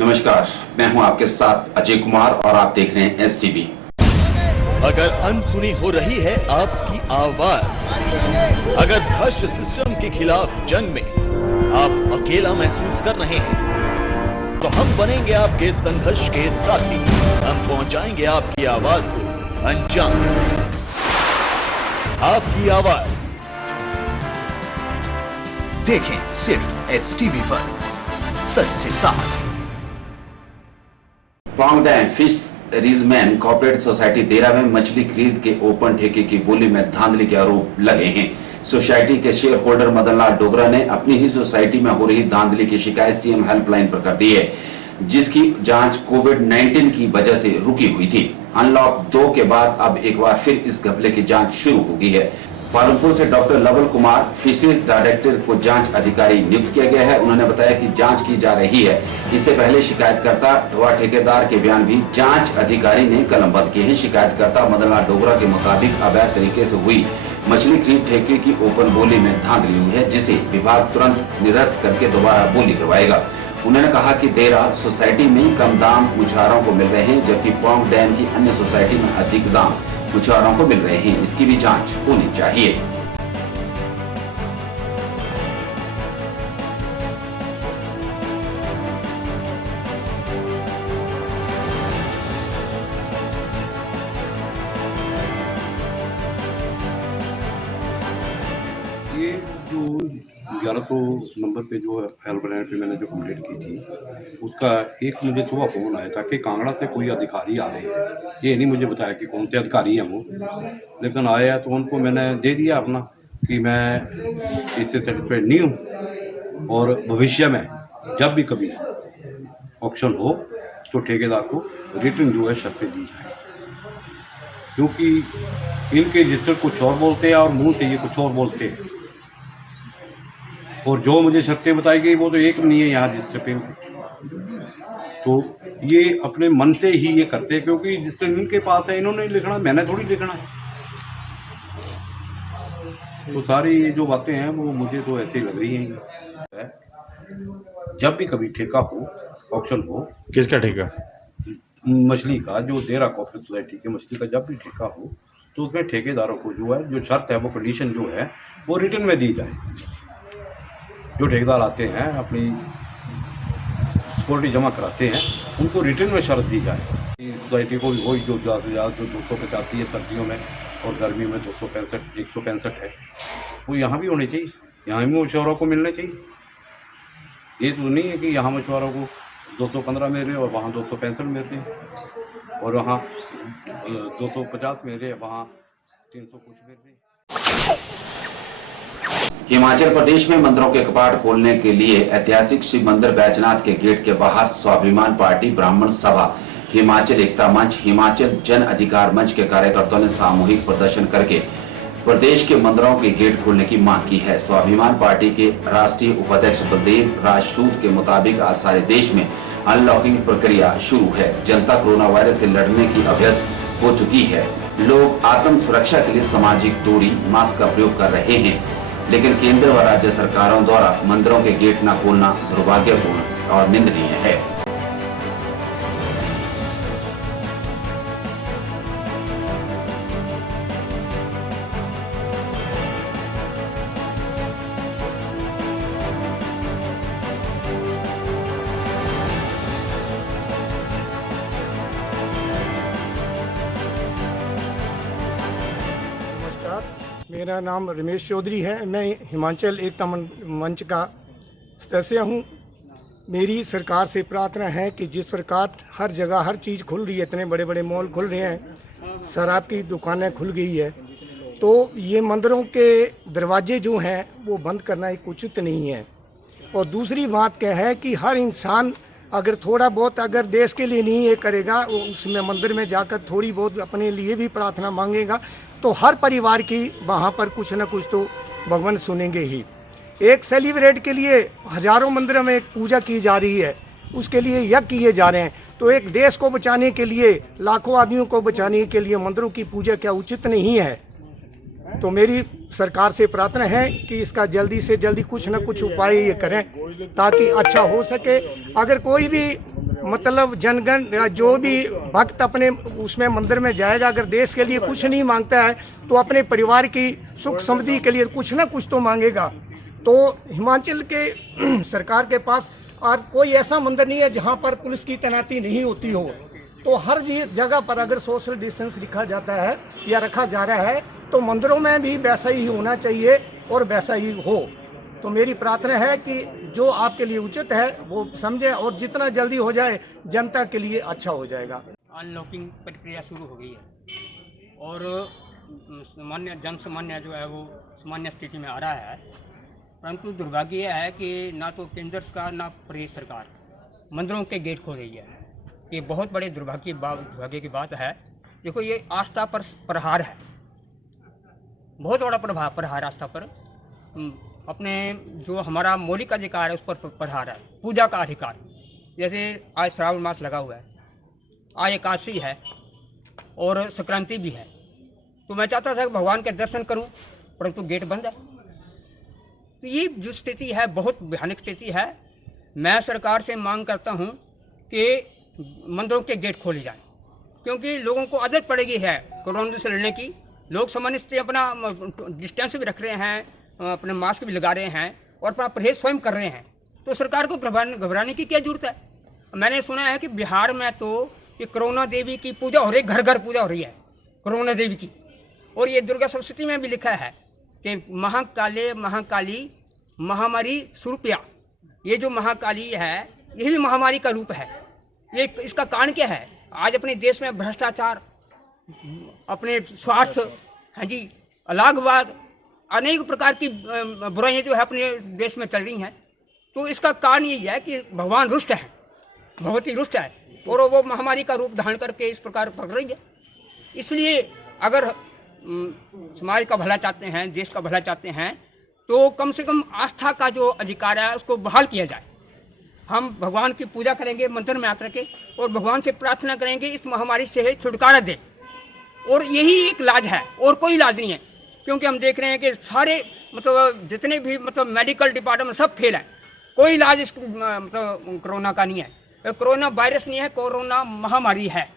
नमस्कार, मैं हूं आपके साथ अजय कुमार और आप देख रहे हैं STV। अगर अनसुनी हो रही है आपकी आवाज, अगर भ्रष्ट सिस्टम के खिलाफ जंग में आप अकेला महसूस कर रहे हैं, तो हम बनेंगे आपके संघर्ष के साथी। हम पहुंचाएंगे आपकी आवाज को अंजाम। आपकी आवाज देखें सिर्फ STV पर, सच से साथ। पौंग डैम फिशरीजमैन कॉर्पोरेट सोसाइटी देरा में मछली खरीद के ओपन ठेके की बोली में धांधली के आरोप लगे हैं। सोसाइटी के शेयर होल्डर मदनलाल डोगरा ने अपनी ही सोसाइटी में हो रही धांधली की शिकायत CM हेल्पलाइन पर कर दी है, जिसकी जांच कोविड-19 की वजह से रुकी हुई थी। अनलॉक 2 के बाद अब एक बार फिर इस घपले की जांच शुरू हो गई है। पालमपुर से डॉक्टर लवल कुमार फिशरीज डायरेक्टर को जांच अधिकारी नियुक्त किया गया है। उन्होंने बताया कि जांच की जा रही है। इससे पहले शिकायतकर्ता व ठेकेदार के बयान भी जांच अधिकारी ने कलमबद्ध किए हैं। शिकायतकर्ता मदनलाल डोगरा के मुताबिक अवैध तरीके से हुई मछली खरीद ठेके की ओपन बोली में धांधली हुई है, जिसे विभाग तुरंत निरस्त करके दोबारा बोली करवाएगा। उन्होंने कहा कि देरा सोसाइटी में कम दाम मछुआरों को मिल रहे हैं, जबकि पौंग डैम की अन्य सोसाइटी में अधिक दाम मछुआरों को मिल रहे हैं। इसकी भी जांच होनी चाहिए। ये जो 1100 नंबर पे जो हेल्पलाइन पे मैंने जो कंप्लेंट की थी, उसका एक मुझे सुबह फ़ोन आया था कि कांगड़ा से कोई अधिकारी आ रहे हैं। ये नहीं मुझे बताया कि कौन से अधिकारी हैं वो, लेकिन आया तो उनको मैंने दे दिया अपना कि मैं इससे सेटिस्फाइड नहीं हूँ और भविष्य में जब भी कभी ऑप्शन हो तो ठेकेदार को रिटर्न जो है शर्तें दी जाए, क्योंकि इनके रजिस्टर कुछ और बोलते हैं और मुंह से ये कुछ और बोलते हैं, और जो मुझे शर्तें बताई गई वो तो एक भी नहीं है यहाँ रजिस्टर पे। तो ये अपने मन से ही ये करते हैं, क्योंकि रजिस्टर इनके पास है, इन्होंने लिखना, मैंने थोड़ी लिखना है। तो सारी ये जो बातें हैं वो मुझे तो ऐसे ही लग रही हैं। जब भी कभी ठेका हो, ऑप्शन हो, किसका ठेका? मछली का, जो देरा कॉर्पोरेट सोसाइटी के मछली का जब भी ठेका हो, तो उसमें ठेकेदारों को जो है, जो शर्त है, वो कंडीशन जो है वो रिटर्न में दी जाए। जो ठेकेदार आते हैं अपनी सिक्योरिटी जमा कराते हैं, उनको रिटर्न में शर्त दी जाए। सोसाइटी को वही जो ज़्यादा से ज़्यादा जो 285 है सर्दियों में, और गर्मियों में 265 165 है, वो यहाँ भी होने चाहिए। यहाँ भी मछुआरों को मिलने चाहिए। ये तो नहीं है कि यहाँ मछुआरों को 215 मिल रहे और वहाँ 265 मिल रहे, और वहाँ 250 मिल रहे, वहाँ 300 कुछ मिल रहे। हिमाचल प्रदेश में मंदिरों के कपाट खोलने के लिए ऐतिहासिक शिव मंदिर बैजनाथ के गेट के बाहर स्वाभिमान पार्टी, ब्राह्मण सभा, हिमाचल एकता मंच, हिमाचल जन अधिकार मंच के कार्यकर्ताओं ने सामूहिक प्रदर्शन करके प्रदेश के मंदिरों के गेट खोलने की मांग की है। स्वाभिमान पार्टी के राष्ट्रीय उपाध्यक्ष बलदेव राजसूद के मुताबिक आज सारे देश में अनलॉकिंग प्रक्रिया शुरू है। जनता कोरोना वायरस से लड़ने की अभ्यस्त हो चुकी है। लोग आत्म सुरक्षा के लिए सामाजिक दूरी, मास्क का प्रयोग कर रहे हैं, लेकिन केंद्र व राज्य सरकारों द्वारा मंदिरों के गेट न खोलना दुर्भाग्यपूर्ण और निंदनीय है। मेरा नाम रमेश चौधरी है। मैं हिमाचल एकता मंच का सदस्य हूँ। मेरी सरकार से प्रार्थना है कि जिस प्रकार हर जगह हर चीज़ खुल रही है, इतने बड़े बड़े मॉल खुल रहे हैं, शराब की दुकानें खुल गई है, तो ये मंदिरों के दरवाजे जो हैं वो बंद करना एक उचित नहीं है। और दूसरी बात क्या है कि हर इंसान अगर थोड़ा बहुत अगर देश के लिए नहीं ये करेगा, उसमें मंदिर में जाकर थोड़ी बहुत अपने लिए भी प्रार्थना मांगेगा, तो हर परिवार की वहाँ पर कुछ न कुछ तो भगवान सुनेंगे ही। एक सेलिब्रेट के लिए हजारों मंदिरों में एक पूजा की जा रही है, उसके लिए यज्ञ किए जा रहे हैं, तो एक देश को बचाने के लिए, लाखों आदमियों को बचाने के लिए मंदिरों की पूजा क्या उचित नहीं है? तो मेरी सरकार से प्रार्थना है कि इसका जल्दी से जल्दी कुछ न कुछ उपाय ये करें ताकि अच्छा हो सके। अगर कोई भी मतलब जनगण या जो भी भक्त अपने उसमें मंदिर में जाएगा, अगर देश के लिए कुछ नहीं मांगता है तो अपने परिवार की सुख समृद्धि के लिए कुछ ना कुछ तो मांगेगा। तो हिमाचल के सरकार के पास और कोई ऐसा मंदिर नहीं है जहां पर पुलिस की तैनाती नहीं होती हो। तो हर जगह पर अगर सोशल डिस्टेंस रखा जाता है या रखा जा रहा है तो मंदिरों में भी वैसा ही होना चाहिए और वैसा ही हो। तो मेरी प्रार्थना है कि जो आपके लिए उचित है वो समझे और जितना जल्दी हो जाए जनता के लिए अच्छा हो जाएगा। अनलॉकिंग प्रक्रिया शुरू हो गई है और सामान्य जन सामान्य जो है वो सामान्य स्थिति में आ रहा है, परंतु दुर्भाग्य यह है कि ना तो केंद्र सरकार ना प्रदेश सरकार मंदिरों के गेट खोल रही है। ये बहुत बड़े दुर्भाग्य की बात है। देखो, ये आस्था पर प्रहार है, बहुत बड़ा प्रहार आस्था पर। अपने जो हमारा मौलिक अधिकार है उस पर प्रहार है, पूजा का अधिकार। जैसे आज श्रावण मास लगा हुआ है, आज एकादशी है और संक्रांति भी है, तो मैं चाहता था कि भगवान के दर्शन करूं, परंतु गेट बंद है। तो ये जो स्थिति है बहुत भयानक स्थिति है। मैं सरकार से मांग करता हूं कि मंदिरों के गेट खोले जाएं, क्योंकि लोगों को आदत पड़ेगी है कोरोना से लड़ने की। लोग सामान्य से अपना डिस्टेंस भी रख रहे हैं, अपने मास्क भी लगा रहे हैं और अपना परहेज स्वयं कर रहे हैं। तो सरकार को घबराने की क्या जरूरत है। मैंने सुना है कि बिहार में तो ये कोरोना देवी की पूजा हो रही है, घर घर पूजा हो रही है कोरोना देवी की। और ये दुर्गा सप्तशती में भी लिखा है कि महाकाली महामारी स्वरूपया। ये जो महाकाली है यही भी महामारी का रूप है। ये इसका कारण क्या है? आज अपने देश में भ्रष्टाचार, अपने स्वार्थ, हाँ जी, अलगाववाद, अनेक प्रकार की बुराइयां जो है अपने देश में चल रही हैं। तो इसका कारण यही है कि भगवान रुष्ट है, भगवती रुष्ट है और वो महामारी का रूप धारण करके इस प्रकार पकड़ रही है। इसलिए अगर समाज का भला चाहते हैं, देश का भला चाहते हैं, तो कम से कम आस्था का जो अधिकार है उसको बहाल किया जाए। हम भगवान की पूजा करेंगे मंदिर में आकर के और भगवान से प्रार्थना करेंगे इस महामारी से छुटकारा दे। और यही एक इलाज है और कोई इलाज नहीं है, क्योंकि हम देख रहे हैं कि सारे मतलब जितने भी मतलब मेडिकल डिपार्टमेंट सब फेल है। कोई इलाज इस मतलब कोरोना का नहीं है। कोरोना वायरस नहीं है, कोरोना महामारी है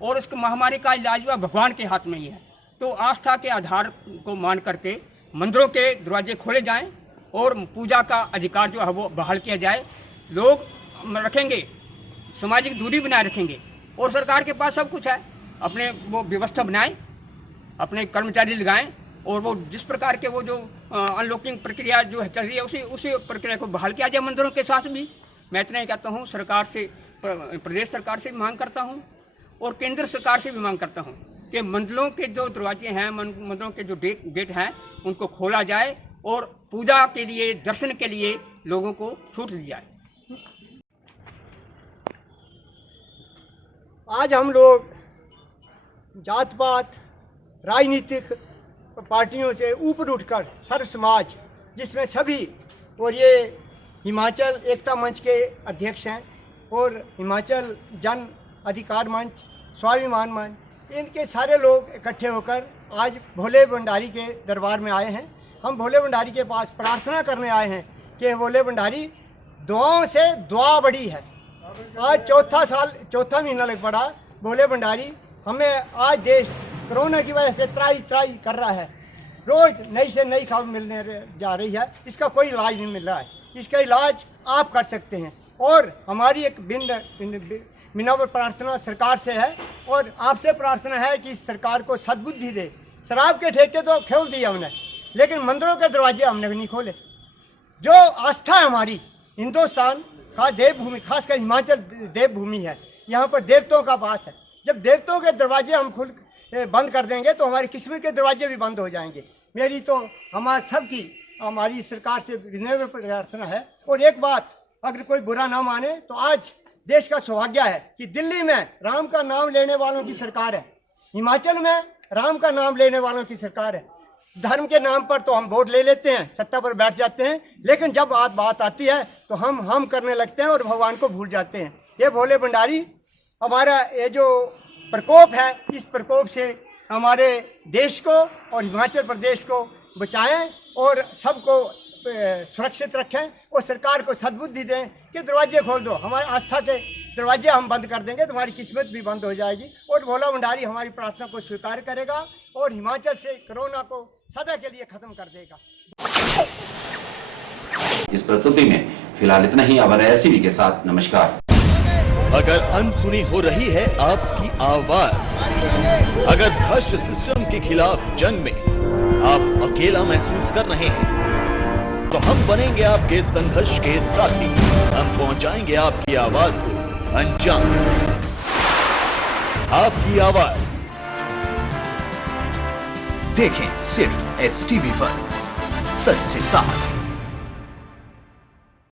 और इस महामारी का इलाज हुआ भगवान के हाथ में ही है। तो आस्था के आधार को मान करके मंदिरों के दरवाजे खोले जाएं और पूजा का अधिकार जो है वो बहाल किया जाए। लोग रखेंगे, सामाजिक दूरी बनाए रखेंगे और सरकार के पास सब कुछ है, अपने वो व्यवस्था बनाएं, अपने कर्मचारी लगाएं और वो जिस प्रकार के वो जो अनलॉकिंग प्रक्रिया जो चल रही है उसी प्रक्रिया को बहाल किया जाए मंदिरों के साथ भी। मैं इतना ही कहता हूँ, सरकार से, प्रदेश सरकार से भी मांग करता हूँ और केंद्र सरकार से भी मांग करता हूँ कि मंदिरों के जो दरवाजे हैं, मंदिरों के जो गेट हैं उनको खोला जाए और पूजा के लिए, दर्शन के लिए लोगों को छूट दी जाए। आज हम लोग जात पात, राजनीतिक पार्टियों से ऊपर उठकर सर्व समाज, जिसमें सभी, और ये हिमाचल एकता मंच के अध्यक्ष हैं और हिमाचल जन अधिकार मंच, स्वाभिमान मंच, इनके सारे लोग इकट्ठे होकर आज भोले भंडारी के दरबार में आए हैं। हम भोले भंडारी के पास प्रार्थना करने आए हैं कि भोले भंडारी, दुआओं से दुआ बड़ी है। आज चौथा महीना लग पड़ा। भोले भंडारी, हमें आज देश कोरोना की वजह से त्राई कर रहा है। रोज नई से नई खबर मिलने जा रही है, इसका कोई इलाज नहीं मिल रहा है। इसका इलाज आप कर सकते हैं और हमारी एक विनम्र प्रार्थना सरकार से है और आपसे प्रार्थना है कि सरकार को सद्बुद्धि दे। शराब के ठेके तो खोल दिए हमने, लेकिन मंदिरों के दरवाजे हमने नहीं खोले। जो आस्था है हमारी, हिंदुस्तान का देवभूमि, खासकर हिमाचल देवभूमि है, यहाँ पर देवताओं का वास है। जब देवताओं के दरवाजे हम बंद कर देंगे तो हमारी किस्मत के दरवाजे भी बंद हो जाएंगे। मेरी तो हमारी सरकार से विनम्र प्रार्थना है। और एक बात, अगर कोई बुरा ना माने तो आज देश का सौभाग्य है कि दिल्ली में राम का नाम लेने वालों की सरकार है, हिमाचल में राम का नाम लेने वालों की सरकार है। धर्म के नाम पर तो हम वोट ले लेते हैं, सत्ता पर बैठ जाते हैं, लेकिन जब बात आती है तो हम करने लगते हैं और भगवान को भूल जाते हैं। ये भोले भंडारी, हमारा ये जो प्रकोप है, इस प्रकोप से हमारे देश को और हिमाचल प्रदेश को बचाएं और सबको सुरक्षित रखें और सरकार को सद्बुद्धि दें कि दरवाजे खोल दो। हमारे आस्था के दरवाजे हम बंद कर देंगे, तुम्हारी किस्मत भी बंद हो जाएगी। और भोला भंडारी हमारी प्रार्थना को स्वीकार करेगा और हिमाचल से कोरोना को सदा के लिए खत्म कर देगा। इस प्रस्तुति में फिलहाल इतना ही। अब एसटीवी के साथ नमस्कार। अगर अनसुनी हो रही है आपकी आवाज, अगर भ्रष्ट सिस्टम के खिलाफ जंग में आप अकेला महसूस कर रहे हैं, तो हम बनेंगे आपके संघर्ष के साथी। हम पहुंचाएंगे आपकी आवाज को अंजाम। आपकी आवाज देखें सिर्फ STV पर, सच से साथ।